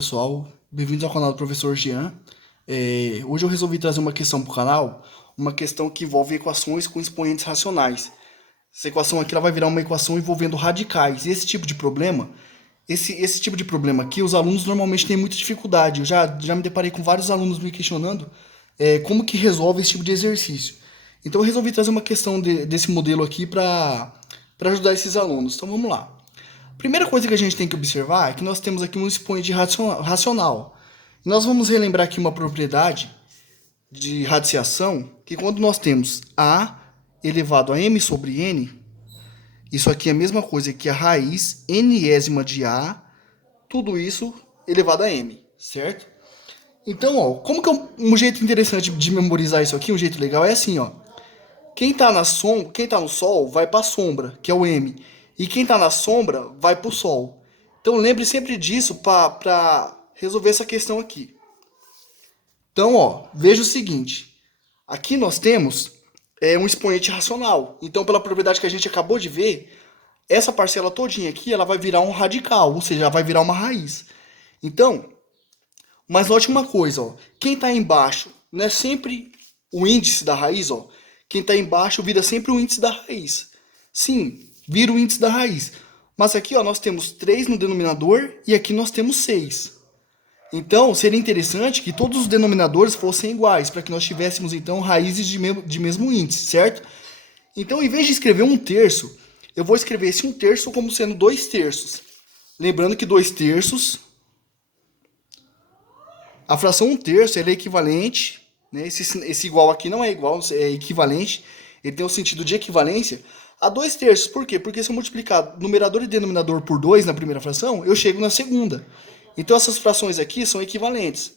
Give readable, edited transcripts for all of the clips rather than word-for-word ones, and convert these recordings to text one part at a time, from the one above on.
Pessoal, bem-vindos ao canal do Professor Jean. Hoje eu resolvi trazer uma questão para o canal, uma questão que envolve equações com expoentes racionais. Essa equação aqui ela vai virar uma equação envolvendo radicais. E esse tipo de problema, esse tipo de problema aqui, os alunos normalmente têm muita dificuldade. Eu já me deparei com vários alunos me questionando como que resolve esse tipo de exercício. Então eu resolvi trazer uma questão desse modelo aqui para ajudar esses alunos. Então vamos lá. Primeira coisa que a gente tem que observar é que nós temos aqui um expoente racional. Nós vamos relembrar aqui uma propriedade de radiciação, que quando nós temos a elevado a m sobre n, isso aqui é a mesma coisa que a raiz nésima de a, tudo isso elevado a m, certo? Então, ó, como que é um jeito interessante de memorizar isso aqui, um jeito legal, é assim, ó. Quem tá no sol vai para a sombra, que é o m. E quem tá na sombra vai para o sol. Então lembre sempre disso para resolver essa questão aqui. Então, ó, veja o seguinte. Aqui nós temos um expoente racional. Então, pela propriedade que a gente acabou de ver, essa parcela todinha aqui, ela vai virar um radical, ou seja, ela vai virar uma raiz. Então, mas note uma coisa, ó. Quem está embaixo não é sempre o índice da raiz, ó. Quem está embaixo vira sempre o índice da raiz. Sim, vira o índice da raiz. Mas aqui, ó, nós temos 3 no denominador e aqui nós temos 6. Então, seria interessante que todos os denominadores fossem iguais, para que nós tivéssemos, então, raízes de mesmo índice, certo? Então, em vez de escrever 1/3, eu vou escrever esse 1/3 como sendo 2/3. Lembrando que 2/3, a fração 1/3 ela é equivalente, né? Esse igual aqui não é igual, é equivalente, ele tem o sentido de equivalência a 2/3. Por quê? Porque se eu multiplicar numerador e denominador por 2 na primeira fração, eu chego na segunda. Então essas frações aqui são equivalentes.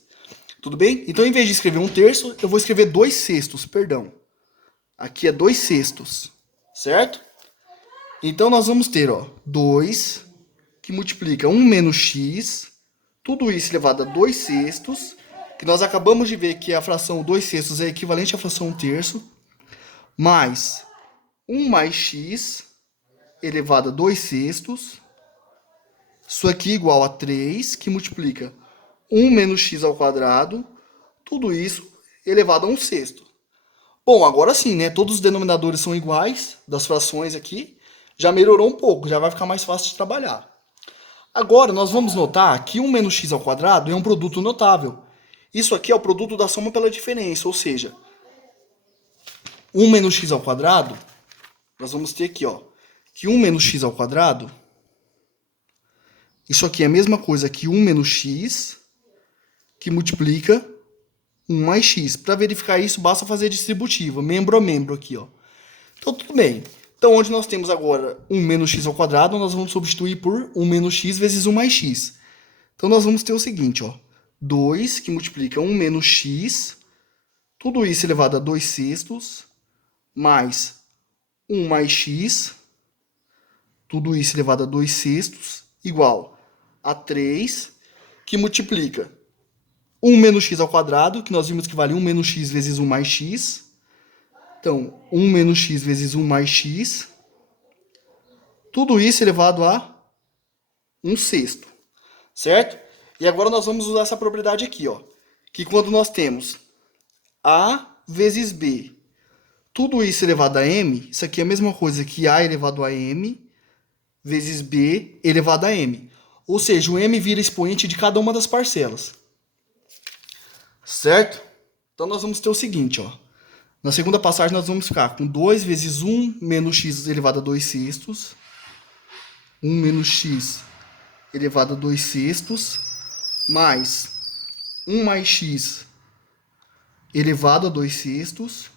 Tudo bem? Então em vez de escrever 1/3, eu vou escrever 2/6, perdão. Aqui é 2/6, certo? Então nós vamos ter, ó, 2 que multiplica 1 menos x, tudo isso elevado a 2/6, que nós acabamos de ver que a fração 2/6 é equivalente à fração 1/3, mais 1 mais x elevado a 2/6. Isso aqui é igual a 3, que multiplica 1 menos x ao quadrado, tudo isso elevado a 1/6. Bom, agora sim, né? Todos os denominadores são iguais das frações aqui. Já melhorou um pouco, já vai ficar mais fácil de trabalhar. Agora, nós vamos notar que 1 menos x ao quadrado é um produto notável. Isso aqui é o produto da soma pela diferença, ou seja, 1 menos x ao quadrado, nós vamos ter aqui, ó, que 1 menos x ao quadrado, isso aqui é a mesma coisa que 1 menos x, que multiplica 1 mais x. Para verificar isso, basta fazer a distributiva, membro a membro aqui, ó. Então, tudo bem. Então, onde nós temos agora 1 menos x ao quadrado, nós vamos substituir por 1 menos x vezes 1 mais x. Então, nós vamos ter o seguinte, ó. 2, que multiplica 1 menos x, tudo isso elevado a 2/6, mais 1 mais x, tudo isso elevado a 2/6, igual a 3, que multiplica 1 menos x ao quadrado, que nós vimos que vale 1 menos x vezes 1 mais x. Então, 1 menos x vezes 1 mais x, tudo isso elevado a 1/6, certo? E agora nós vamos usar essa propriedade aqui, ó, que quando nós temos a vezes b, tudo isso elevado a m, isso aqui é a mesma coisa que a elevado a m vezes b elevado a m. Ou seja, o m vira expoente de cada uma das parcelas. Certo? Então nós vamos ter o seguinte, ó. Na segunda passagem nós vamos ficar com 2 vezes 1 menos x elevado a 2/6. 1 menos x elevado a 2/6, mais 1 mais x elevado a 2/6.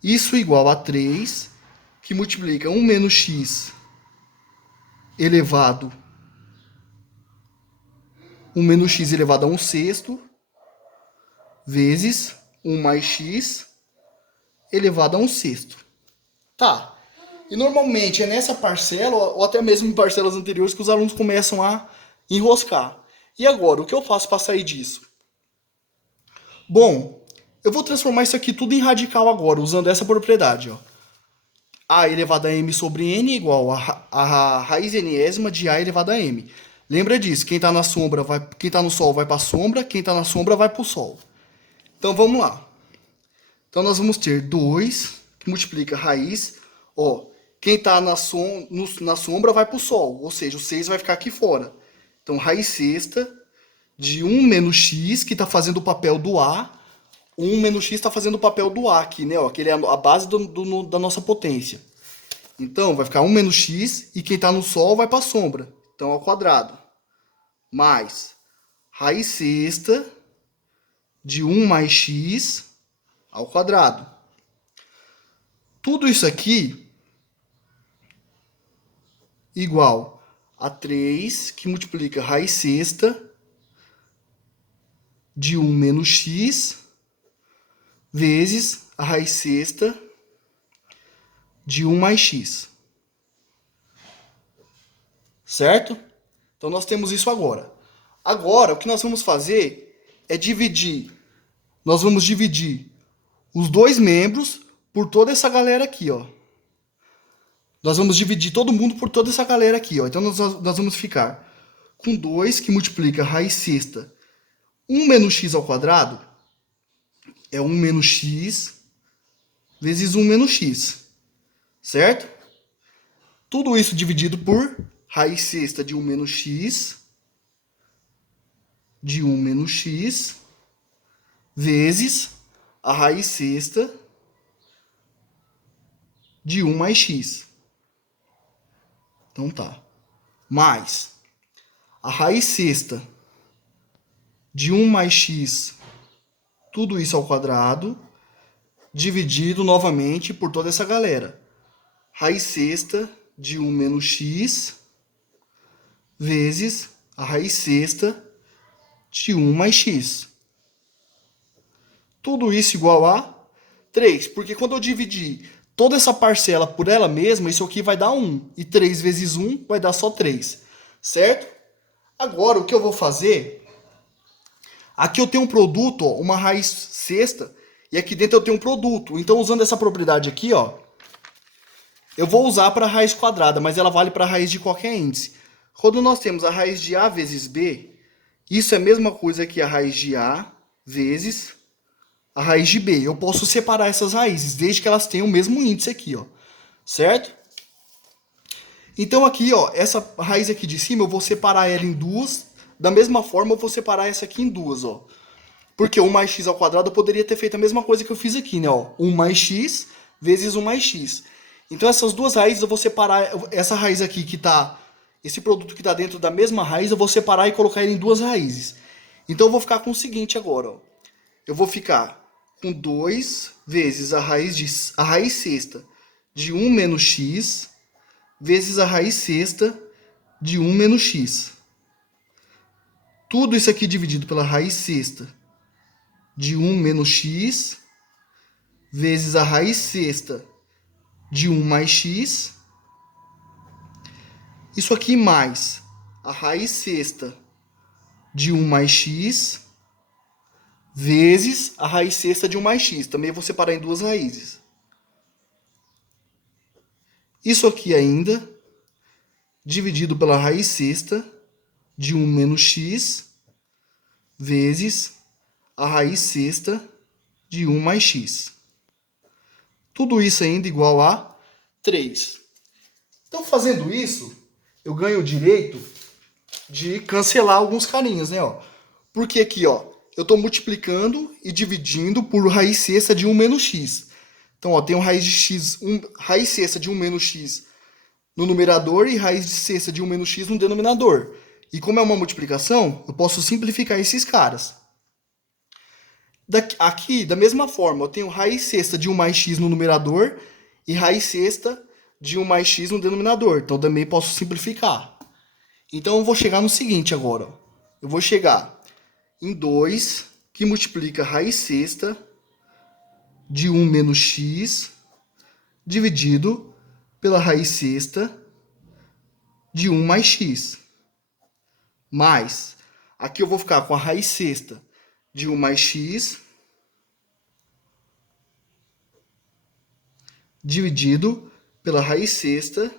Isso igual a 3, que multiplica 1 menos x elevado 1 menos x elevado a 1/6, vezes 1 mais x elevado a 1/6. Tá. E normalmente é nessa parcela, ou até mesmo em parcelas anteriores, que os alunos começam a enroscar. E agora, o que eu faço para sair disso? Bom, eu vou transformar isso aqui tudo em radical agora, usando essa propriedade, ó. A elevado a m sobre n igual a raiz nésima de a elevado a m. Lembra disso, quem está na sombra vai, quem está no sol vai para a sombra, quem está na sombra vai para o sol. Então vamos lá. Então nós vamos ter 2 que multiplica raiz, ó, quem está na sombra vai para o sol, ou seja, o 6 vai ficar aqui fora. Então raiz sexta de 1 menos x, que está fazendo o papel do A. 1 menos x está fazendo o papel do A aqui, né? Ó, que ele é a base da nossa potência. Então, vai ficar 1 menos x, e quem está no sol vai para a sombra. Então, ao quadrado. Mais raiz sexta de 1 mais x ao quadrado. Tudo isso aqui igual a 3, que multiplica raiz sexta de 1 menos x vezes a raiz sexta de 1 mais x. Certo? Então, nós temos isso agora. Agora, o que nós vamos fazer é dividir. Nós vamos dividir os dois membros por toda essa galera aqui, ó. Nós vamos dividir todo mundo por toda essa galera aqui, ó. Então, nós vamos ficar com 2, que multiplica raiz sexta 1 menos x ao quadrado, é 1 menos x vezes 1 menos x. Certo? Tudo isso dividido por raiz sexta de 1 menos x, de 1 menos x, vezes a raiz sexta de 1 mais x. Então tá. Mais a raiz sexta de 1 mais x, tudo isso ao quadrado, dividido novamente por toda essa galera. Raiz sexta de 1 menos x, vezes a raiz sexta de 1 mais x. Tudo isso igual a 3, porque quando eu dividir toda essa parcela por ela mesma, isso aqui vai dar 1. E 3 vezes 1 vai dar só 3. Certo? Agora, o que eu vou fazer... Aqui eu tenho um produto, ó, uma raiz sexta, e aqui dentro eu tenho um produto. Então, usando essa propriedade aqui, ó, eu vou usar para a raiz quadrada, mas ela vale para a raiz de qualquer índice. Quando nós temos a raiz de A vezes B, isso é a mesma coisa que a raiz de A vezes a raiz de B. Eu posso separar essas raízes, desde que elas tenham o mesmo índice aqui, ó. Certo? Então aqui, ó, essa raiz aqui de cima, eu vou separar ela em duas. Da mesma forma, eu vou separar essa aqui em duas, ó. Porque 1 mais x ao quadrado eu poderia ter feito a mesma coisa que eu fiz aqui, né? Ó, 1 mais x vezes 1 mais x. Então essas duas raízes eu vou separar. Essa raiz aqui que tá... Esse produto que está dentro da mesma raiz, eu vou separar e colocar ele em duas raízes. Então eu vou ficar com o seguinte agora, ó. Eu vou ficar com 2 vezes a raiz sexta de 1 menos x vezes a raiz sexta de 1 menos x. Tudo isso aqui dividido pela raiz sexta de 1 menos x vezes a raiz sexta de 1 mais x. Isso aqui mais a raiz sexta de 1 mais x vezes a raiz sexta de 1 mais x. Também vou separar em duas raízes. Isso aqui ainda dividido pela raiz sexta de 1 menos x vezes a raiz sexta de 1 mais x. Tudo isso ainda igual a 3. Então, fazendo isso, eu ganho o direito de cancelar alguns carinhos, né? Ó. Porque aqui, ó, eu estou multiplicando e dividindo por raiz sexta de 1 menos x. Então, ó, tenho raiz de x, raiz sexta de 1 menos x no numerador e raiz de sexta de 1 menos x no denominador. E como é uma multiplicação, eu posso simplificar esses caras. Aqui, da mesma forma, eu tenho raiz sexta de 1 mais x no numerador e raiz sexta de 1 mais x no denominador. Então, também posso simplificar. Então, eu vou chegar no seguinte agora. Ó. Eu vou chegar em 2, que multiplica raiz sexta de 1 menos x dividido pela raiz sexta de 1 mais x. Mais, aqui eu vou ficar com a raiz sexta de 1 mais x dividido pela raiz sexta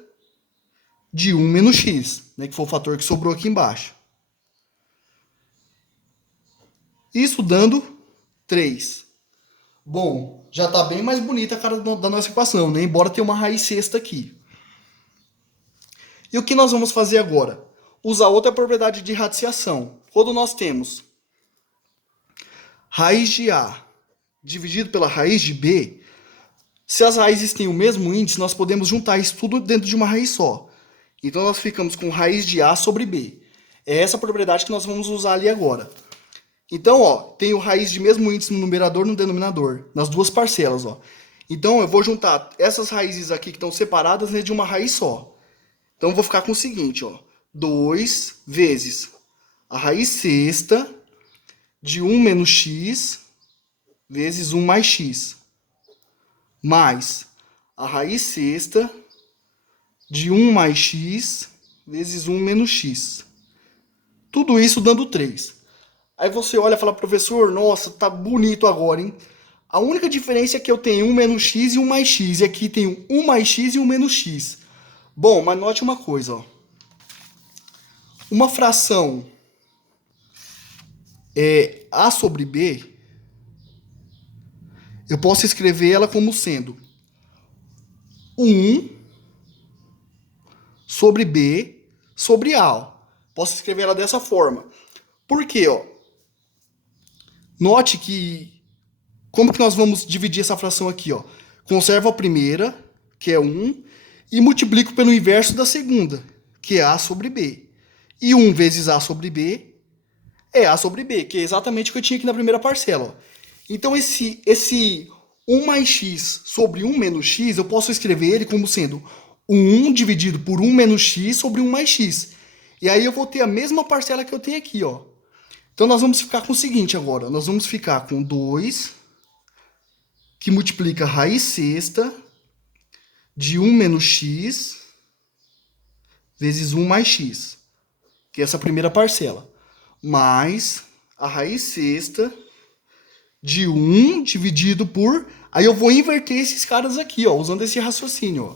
de 1 menos x, né, que foi o fator que sobrou aqui embaixo. Isso dando 3. Bom, já está bem mais bonita a cara da nossa equação, né? Embora tenha uma raiz sexta aqui. E o que nós vamos fazer agora? Usar outra propriedade de radiciação. Quando nós temos raiz de A dividido pela raiz de B, se as raízes têm o mesmo índice, nós podemos juntar isso tudo dentro de uma raiz só. Então nós ficamos com raiz de A sobre B. É essa propriedade que nós vamos usar ali agora. Então, ó, tenho raiz de mesmo índice no numerador e no denominador, nas duas parcelas, ó. Então eu vou juntar essas raízes aqui que estão separadas dentro de uma raiz só. Então eu vou ficar com o seguinte, ó. 2 vezes a raiz sexta de 1 menos x vezes 1 mais x. Mais a raiz sexta de 1 mais x vezes 1 menos x. Tudo isso dando 3. Aí você olha e fala, professor, nossa, tá bonito agora, hein? A única diferença é que eu tenho 1 menos x e 1 mais x. E aqui tenho 1 mais x e 1 menos x. Bom, mas note uma coisa, ó. Uma fração A sobre B, eu posso escrever ela como sendo 1 sobre B sobre A. Ó. Posso escrever ela dessa forma. Por quê? Ó? Note que... Como que nós vamos dividir essa fração aqui? Ó? Conservo a primeira, que é 1, e multiplico pelo inverso da segunda, que é A sobre B. E 1 vezes A sobre B é A sobre B, que é exatamente o que eu tinha aqui na primeira parcela. Ó. Então, esse 1 mais x sobre 1 menos x, eu posso escrever ele como sendo 1 dividido por 1 menos x sobre 1 mais x. E aí eu vou ter a mesma parcela que eu tenho aqui, ó. Então, nós vamos ficar com o seguinte agora. Nós vamos ficar com 2, que multiplica a raiz sexta de 1 menos x vezes 1 mais x, que é essa primeira parcela, mais a raiz sexta de 1 dividido por... Aí eu vou inverter esses caras aqui, ó, usando esse raciocínio. Ó.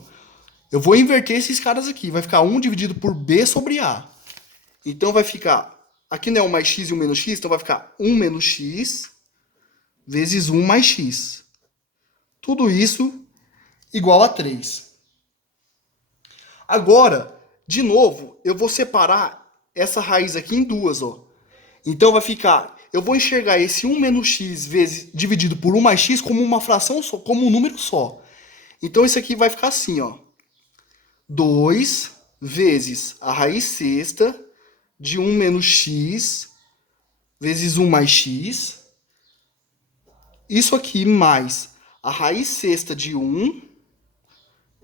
Eu vou inverter esses caras aqui. Vai ficar 1 dividido por B sobre A. Então vai ficar... Aqui não é 1 mais x e 1 menos x, então vai ficar 1 menos x vezes 1 mais x. Tudo isso igual a 3. Agora, de novo, eu vou separar essa raiz aqui em duas, ó. Então vai ficar... Eu vou enxergar esse 1 menos x vezes, dividido por 1 mais x como uma fração só, como um número só. Então isso aqui vai ficar assim, ó. 2 vezes a raiz sexta de 1 menos x vezes 1 mais x. Isso aqui mais a raiz sexta de 1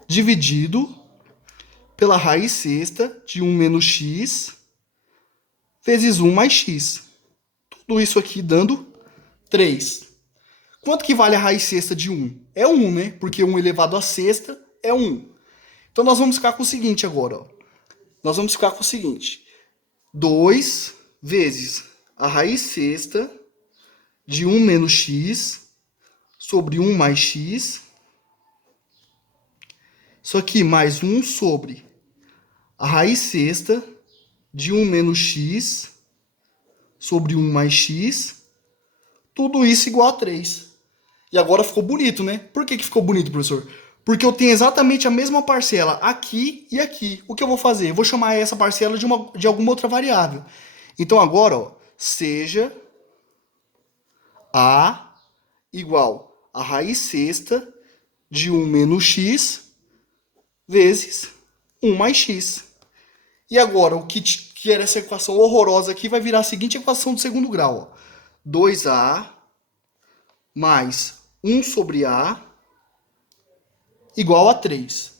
dividido pela raiz sexta de 1 menos x vezes 1 mais x. Tudo isso aqui dando 3. Quanto que vale a raiz sexta de 1? É 1, né? Porque 1 elevado a sexta é 1. Então, nós vamos ficar com o seguinte agora. Ó. Nós vamos ficar com o seguinte. 2 vezes a raiz sexta de 1 menos x sobre 1 mais x. Isso aqui mais 1 sobre a raiz sexta de 1 menos x sobre 1 mais x. Tudo isso igual a 3. E agora ficou bonito, né? Por que ficou bonito, professor? Porque eu tenho exatamente a mesma parcela aqui e aqui. O que eu vou fazer? Eu vou chamar essa parcela de alguma outra variável. Então agora, ó, seja A igual a raiz sexta de 1 menos x vezes 1 mais x. E agora, o que era essa equação horrorosa aqui vai virar a seguinte equação do segundo grau. Ó. 2A mais 1 sobre A igual a 3.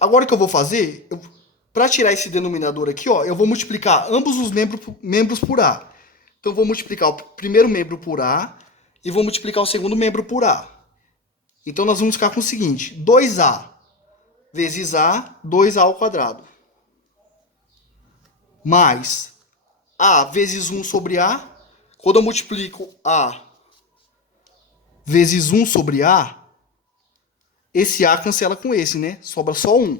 Agora o que eu vou fazer, para tirar esse denominador aqui, ó, eu vou multiplicar ambos os membros por A. Então eu vou multiplicar o primeiro membro por A e vou multiplicar o segundo membro por A. Então nós vamos ficar com o seguinte, 2A vezes A, 2A ao quadrado. Mais A vezes 1 sobre A. Quando eu multiplico A vezes 1 sobre A, esse A cancela com esse, né? Sobra só 1.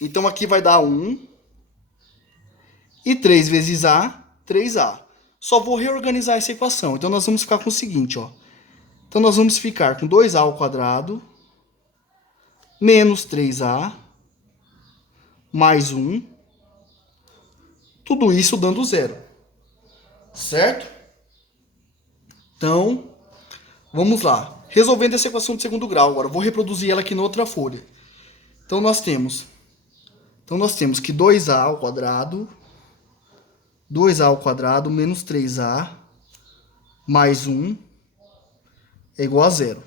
Então aqui vai dar 1. E 3 vezes A, 3A. Só vou reorganizar essa equação. Então nós vamos ficar com o seguinte, ó. Então nós vamos ficar com 2A ao quadrado menos 3A mais 1. Tudo isso dando zero. Certo? Então, vamos lá. Resolvendo essa equação de segundo grau agora. Eu vou reproduzir ela aqui na outra folha. Então nós temos que 2A ao quadrado menos 3A mais 1 é igual a zero.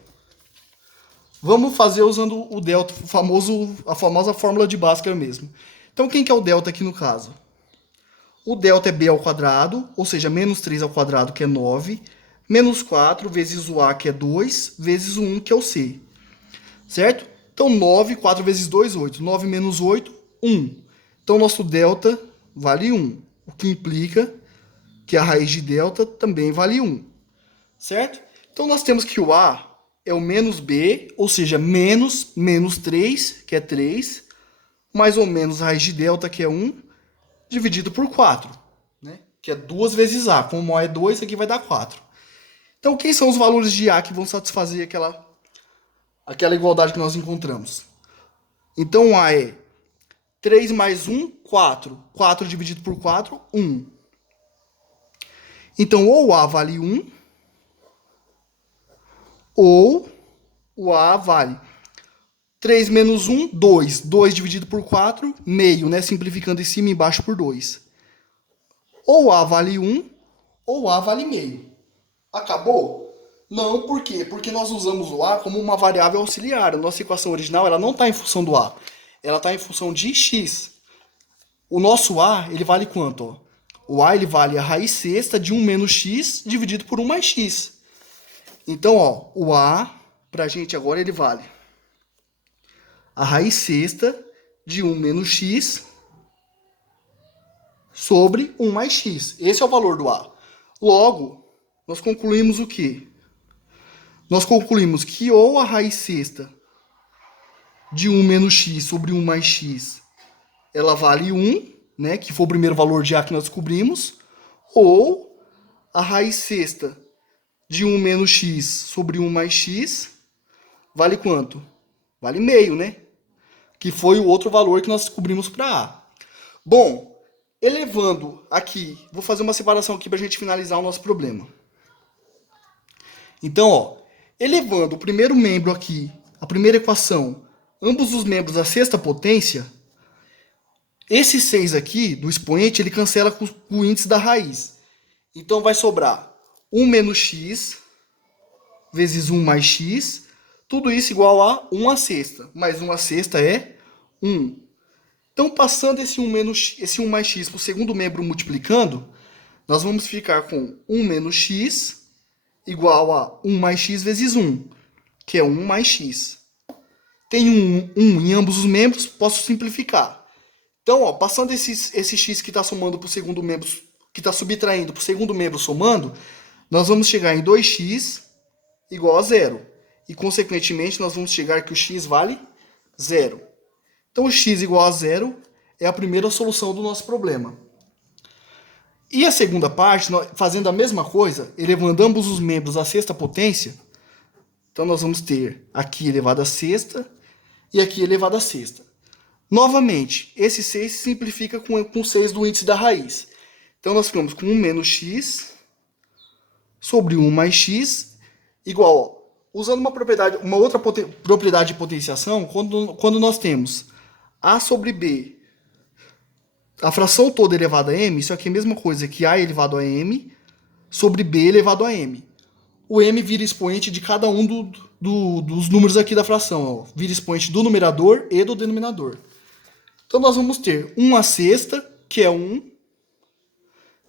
Vamos fazer usando o delta, a famosa fórmula de Bhaskara mesmo. Então quem que é o delta aqui no caso? O delta é b ao quadrado, ou seja, menos 3 ao quadrado, que é 9, menos 4 vezes o a, que é 2, vezes o 1, que é o c. Certo? Então 9, 4 vezes 2, 8. 9 menos 8, 1. Então nosso delta vale 1, o que implica que a raiz de delta também vale 1. Certo? Então nós temos que o a é o menos b, ou seja, menos 3, que é 3, mais ou menos a raiz de delta, que é 1, dividido por 4, né? Que é 2 vezes a. Como a é 2, aqui vai dar 4. Então, quem são os valores de a que vão satisfazer aquela igualdade que nós encontramos? Então, a é 3 mais 1, 4. 4 dividido por 4, 1. Então, ou a vale 1, ou o a vale 3 menos 1, 2. 2 dividido por 4, meio, né? Simplificando em cima e embaixo por 2. Ou a vale 1, ou a vale meio. Acabou? Não, por quê? Porque nós usamos o a como uma variável auxiliar. A nossa equação original ela não está em função do a. Ela está em função de x. O nosso a, ele vale quanto? Ó? O a ele vale a raiz sexta de 1 menos x dividido por 1 mais x. Então, ó, o a, pra gente agora, ele vale a raiz sexta de 1 menos x sobre 1 mais x. Esse é o valor do a. Logo, nós concluímos o quê? Nós concluímos que ou a raiz sexta de 1 menos x sobre 1 mais x, ela vale 1, né, que foi o primeiro valor de a que nós descobrimos, ou a raiz sexta de 1 menos x sobre 1 mais x vale quanto? Vale meio, né? Que foi o outro valor que nós descobrimos para a. Bom, elevando aqui, vou fazer uma separação aqui para a gente finalizar o nosso problema. Então, ó, elevando o primeiro membro aqui, a primeira equação, ambos os membros à sexta potência, esse 6 aqui, do expoente, ele cancela com o índice da raiz. Então, vai sobrar 1 menos x vezes 1 mais x, tudo isso igual a 1 à sexta. Mais 1 à sexta é 1. Então, passando esse 1 mais x para o segundo membro multiplicando, nós vamos ficar com 1 menos x igual a 1 mais x vezes 1, que é 1 mais x. Tem 1 em ambos os membros, posso simplificar. Então, ó, passando esse x que está somando para o segundo membro, que está subtraindo para o segundo membro somando, nós vamos chegar em 2x igual a zero. E, consequentemente, nós vamos chegar que o x vale zero. Então, o x igual a zero é a primeira solução do nosso problema. E a segunda parte, fazendo a mesma coisa, elevando ambos os membros à sexta potência, então nós vamos ter aqui elevado a sexta e aqui elevado a sexta. Novamente, esse 6 se simplifica com 6 do índice da raiz. Então nós ficamos com 1 menos x sobre 1 mais x igual, ó, usando uma outra propriedade de potenciação, quando nós temos a sobre b, a fração toda elevada a m, isso aqui é a mesma coisa que a elevado a m sobre b elevado a m. O m vira expoente de cada um dos números aqui da fração. Ó. Vira expoente do numerador e do denominador. Então nós vamos ter 1 à sexta, que é 1,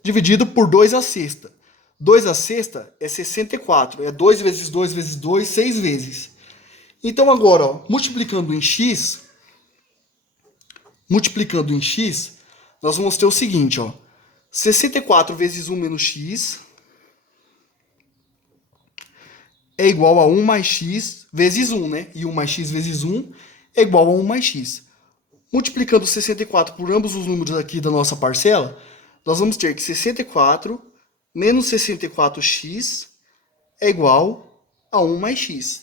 dividido por 2 à sexta. 2 à sexta é 64. É 2 vezes 2 vezes 2, 6 vezes. Então agora, ó, multiplicando em x, nós vamos ter o seguinte, ó. 64 vezes 1 menos x é igual a 1 mais x vezes 1, né? E 1 mais x vezes 1 é igual a 1 mais x. Multiplicando 64 por ambos os números aqui da nossa parcela, nós vamos ter que 64 menos 64x é igual a 1 mais x.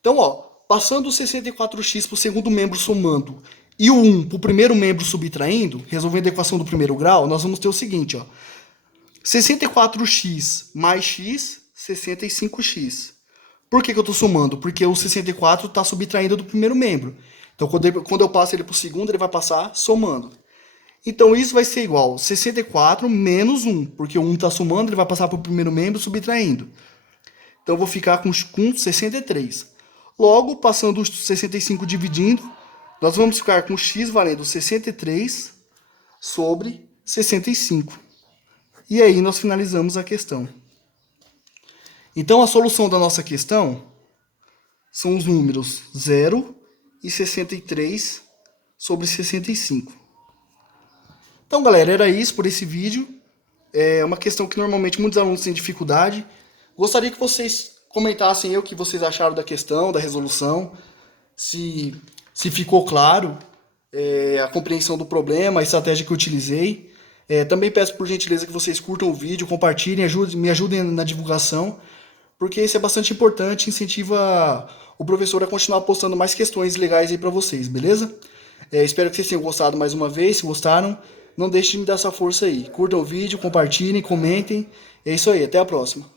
Então, ó, passando o 64x para o segundo membro somando e o 1 para o primeiro membro subtraindo, resolvendo a equação do primeiro grau, nós vamos ter o seguinte, ó. 64x mais x, 65x. Por que eu estou somando? Porque o 64 está subtraindo do primeiro membro. Então, quando eu passo ele para o segundo, ele vai passar somando. Então, isso vai ser igual a 64 menos 1, porque o 1 está somando, ele vai passar para o primeiro membro subtraindo. Então, eu vou ficar com 63. Logo, passando os 65 dividindo, nós vamos ficar com x valendo 63 sobre 65. E aí, nós finalizamos a questão. Então, a solução da nossa questão são os números 0 e 63 sobre 65. Então, galera, era isso por esse vídeo. É uma questão que normalmente muitos alunos têm dificuldade. Gostaria que vocês comentassem aí o que vocês acharam da questão, da resolução, se ficou claro a compreensão do problema, a estratégia que eu utilizei. Também peço por gentileza que vocês curtam o vídeo, compartilhem, me ajudem na divulgação, porque isso é bastante importante, incentiva o professor a continuar postando mais questões legais aí para vocês, beleza? Espero que vocês tenham gostado mais uma vez. Se gostaram, não deixem de me dar essa força aí. Curtam o vídeo, compartilhem, comentem. É isso aí, até a próxima.